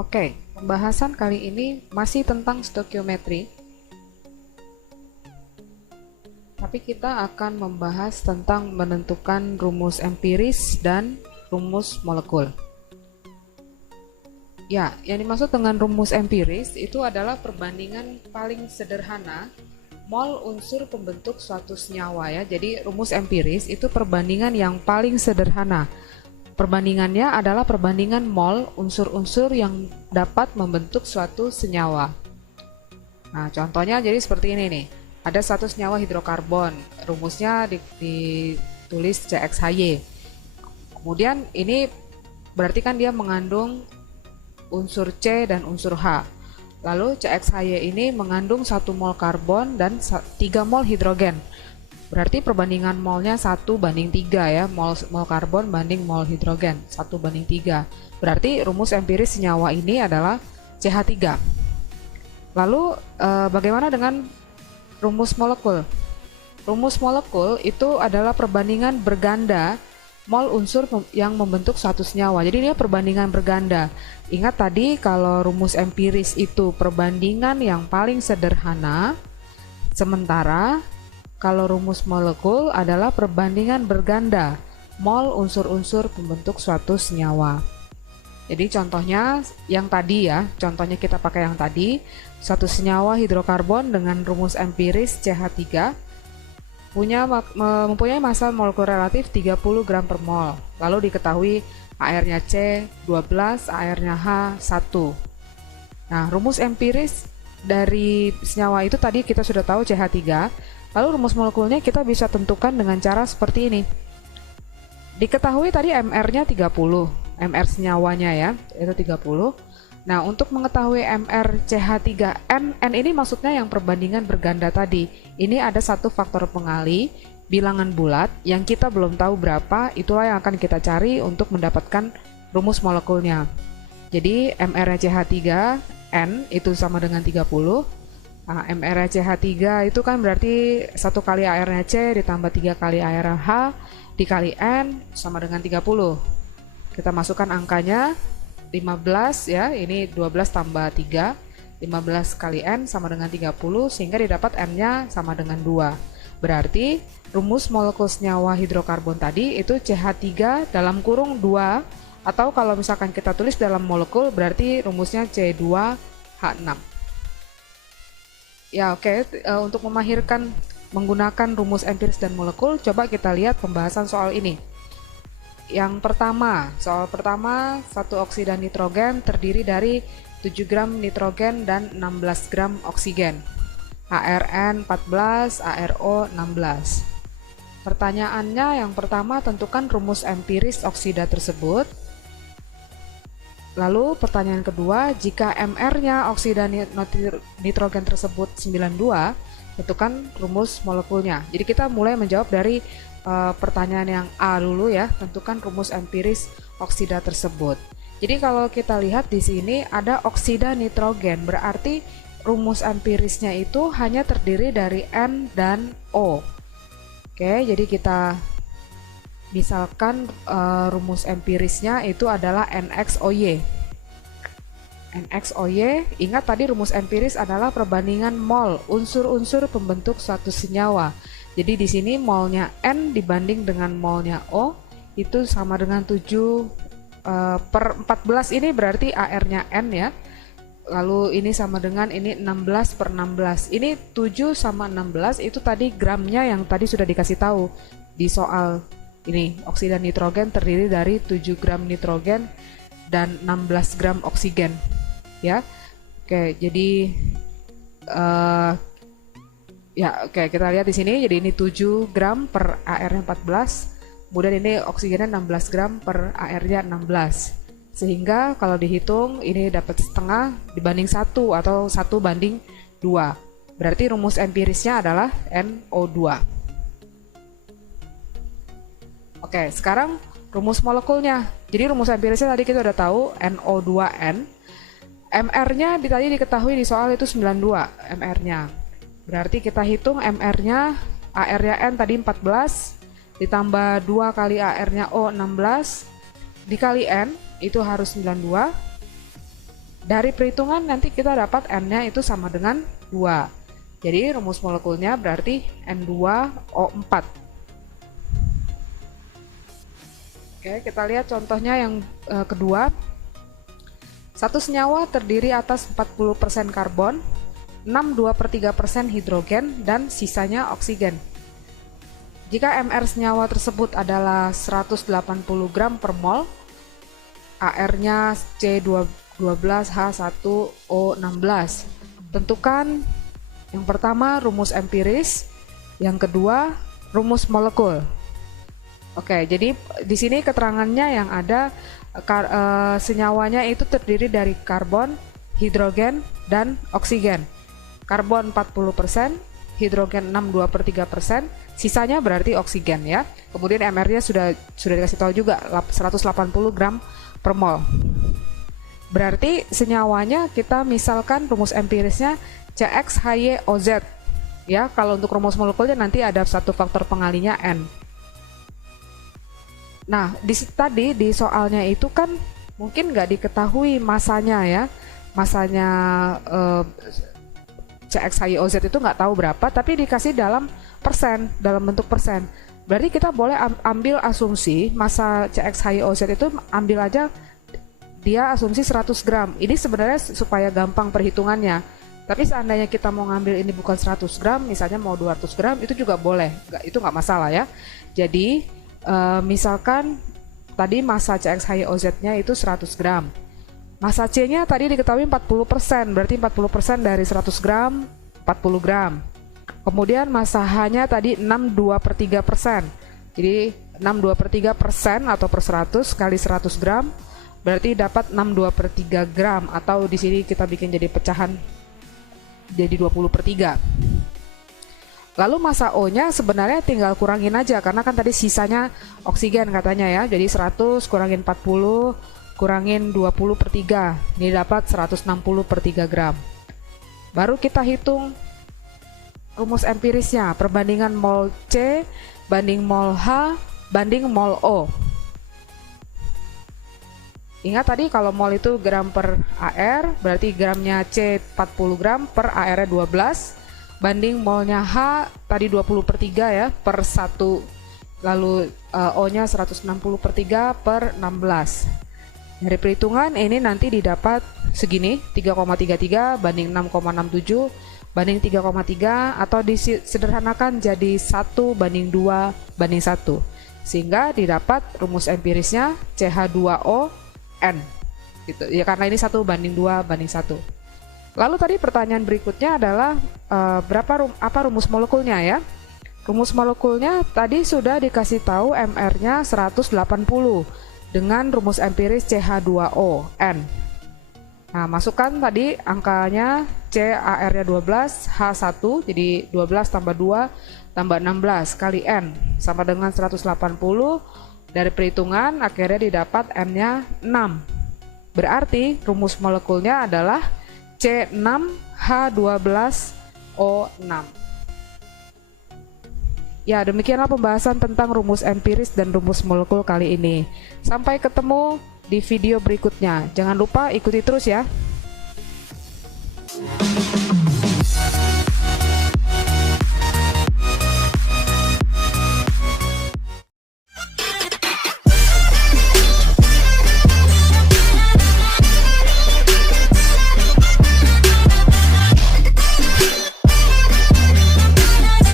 Oke, pembahasan kali ini masih tentang stoikiometri, tapi kita akan membahas tentang menentukan rumus empiris dan rumus molekul. Ya, yang dimaksud dengan rumus empiris itu adalah perbandingan paling sederhana mol unsur pembentuk suatu senyawa ya. Jadi rumus empiris itu perbandingan yang paling sederhana. Perbandingannya adalah perbandingan mol unsur-unsur yang dapat membentuk suatu senyawa. Nah, contohnya jadi seperti ini nih. Ada satu senyawa hidrokarbon, rumusnya ditulis CXHY. Kemudian ini berarti kan dia mengandung unsur C dan unsur H. Lalu CXHY ini mengandung 1 mol karbon dan 3 mol hidrogen. Berarti perbandingan molnya 1:3 ya, mol karbon banding mol hidrogen, 1:3. Berarti rumus empiris senyawa ini adalah CH3. Lalu bagaimana dengan rumus molekul? Rumus molekul itu adalah perbandingan berganda mol unsur yang membentuk suatu senyawa. Jadi dia perbandingan berganda. Ingat tadi kalau rumus empiris itu perbandingan yang paling sederhana, sementara kalau rumus molekul adalah perbandingan berganda mol unsur-unsur pembentuk suatu senyawa. Jadi contohnya yang tadi ya, contohnya kita pakai yang tadi, satu senyawa hidrokarbon dengan rumus empiris CH3 mempunyai massa molekul relatif 30 gram per mol. Lalu diketahui AR-nya C 12, AR-nya H 1. Nah, rumus empiris dari senyawa itu tadi kita sudah tahu CH3. Lalu rumus molekulnya kita bisa tentukan dengan cara seperti ini. Diketahui tadi MR-nya 30, MR senyawanya ya, itu 30. Nah, untuk mengetahui MR CH3N, N ini maksudnya yang perbandingan berganda tadi. Ini ada satu faktor pengali, bilangan bulat, yang kita belum tahu berapa, itulah yang akan kita cari untuk mendapatkan rumus molekulnya. Jadi, MR CH3N itu sama dengan 30. Nah, MR CH3 itu kan berarti 1 kali AR-nya C ditambah 3 kali AR H dikali N sama dengan 30. Kita masukkan angkanya 15 ya, ini 12 tambah 3, 15 kali N sama dengan 30 sehingga didapat N-nya sama dengan 2. Berarti rumus molekul senyawa hidrokarbon tadi itu CH3 dalam kurung 2, atau kalau misalkan kita tulis dalam molekul berarti rumusnya C2H6. Ya oke, untuk memahirkan menggunakan rumus empiris dan molekul, coba kita lihat pembahasan soal ini. Yang pertama, soal pertama, satu oksida nitrogen terdiri dari 7 gram nitrogen dan 16 gram oksigen. ARN 14, ARO 16. Pertanyaannya yang pertama, tentukan rumus empiris oksida tersebut. Lalu pertanyaan kedua, jika MR-nya oksida nitrogen tersebut 92, tentukan rumus molekulnya. Jadi kita mulai menjawab dari pertanyaan yang A dulu ya, tentukan rumus empiris oksida tersebut. Jadi kalau kita lihat di sini ada oksida nitrogen, berarti rumus empirisnya itu hanya terdiri dari N dan O. Oke, jadi kita misalkan rumus empirisnya itu adalah NXOY. NXOY, ingat tadi rumus empiris adalah perbandingan mol unsur-unsur pembentuk suatu senyawa. Jadi di sini molnya N dibanding dengan molnya O itu sama dengan 7/14, ini berarti AR-nya N ya. Lalu ini sama dengan ini 16/16. Ini 7 sama 16 itu tadi gramnya yang tadi sudah dikasih tahu di soal. Ini oksida nitrogen terdiri dari 7 gram nitrogen dan 16 gram oksigen ya. Oke, jadi kita lihat di sini. Jadi ini 7 gram per AR-nya 14, kemudian ini oksigennya 16 gram per AR-nya 16. Sehingga kalau dihitung ini dapat setengah dibanding 1 atau 1/2. Berarti rumus empirisnya adalah NO2. Oke, sekarang rumus molekulnya. Jadi rumus empirisnya tadi kita udah tahu NO2N. MR-nya tadi diketahui di soal itu 92 MR-nya. Berarti kita hitung MR-nya, AR-nya N tadi 14 ditambah 2 kali AR-nya O 16 dikali N itu harus 92. Dari perhitungan nanti kita dapat N-nya itu sama dengan 2. Jadi rumus molekulnya berarti N2O4. Oke, kita lihat contohnya yang kedua. Satu senyawa terdiri atas 40% karbon, 62/3% hidrogen, dan sisanya oksigen. Jika MR senyawa tersebut adalah 180 gram per mol, AR-nya C12H1O16. Tentukan yang pertama rumus empiris, yang kedua rumus molekul. Oke, jadi di sini keterangannya yang ada senyawanya itu terdiri dari karbon, hidrogen, dan oksigen. Karbon 40%, hidrogen 62/3%, sisanya berarti oksigen ya. Kemudian MR-nya sudah dikasih tahu juga 180 gram per mol. Berarti senyawanya kita misalkan rumus empirisnya CXHYOZ ya. Kalau untuk rumus molekulnya nanti ada satu faktor pengalinya N. Nah, tadi di soalnya itu kan mungkin nggak diketahui masanya ya. Masanya CXHYOZ itu nggak tahu berapa, tapi dikasih dalam persen, dalam bentuk persen. Berarti kita boleh ambil asumsi massa CXHYOZ itu ambil aja dia asumsi 100 gram. Ini sebenarnya supaya gampang perhitungannya. Tapi seandainya kita mau ngambil ini bukan 100 gram, misalnya mau 200 gram, itu juga boleh. Itu nggak masalah ya. Jadi misalkan tadi massa CXHYOZ-nya itu 100 gram. Massa C-nya tadi diketahui 40%, berarti 40% dari 100 gram, 40 gram. Kemudian massa H-nya tadi 62/3%. Jadi 62/3% atau per 100 kali 100 gram, berarti dapat 62/3 gram, atau di sini kita bikin jadi pecahan jadi 20/3. Lalu massa O-nya sebenarnya tinggal kurangin aja karena kan tadi sisanya oksigen katanya ya. Jadi 100 kurangin 40 kurangin 20/3. Ini dapat 160/3 gram. Baru kita hitung rumus empirisnya, perbandingan mol C banding mol H banding mol O. Ingat tadi kalau mol itu gram per AR, berarti gramnya C 40 gram per AR-nya 12, banding molnya H tadi 20/3 ya, per 1, lalu O-nya 160/3 per 16. Dari perhitungan ini nanti didapat segini, 3,33 banding 6,67 banding 3,3, atau disederhanakan jadi 1 banding 2 banding 1. Sehingga didapat rumus empirisnya CH2O N gitu ya, karena ini 1 banding 2 banding 1. Lalu tadi pertanyaan berikutnya adalah apa rumus molekulnya ya. Rumus molekulnya tadi sudah dikasih tahu MR-nya 180 dengan rumus empiris CH2O N. Nah, masukkan tadi angkanya, CAR-nya 12, H1 jadi 12 tambah 2 tambah 16 kali N sama dengan 180. Dari perhitungan akhirnya didapat N-nya 6. Berarti rumus molekulnya adalah C6H12O6. Ya, demikianlah pembahasan tentang rumus empiris dan rumus molekul kali ini. Sampai ketemu di video berikutnya. Jangan lupa ikuti terus ya.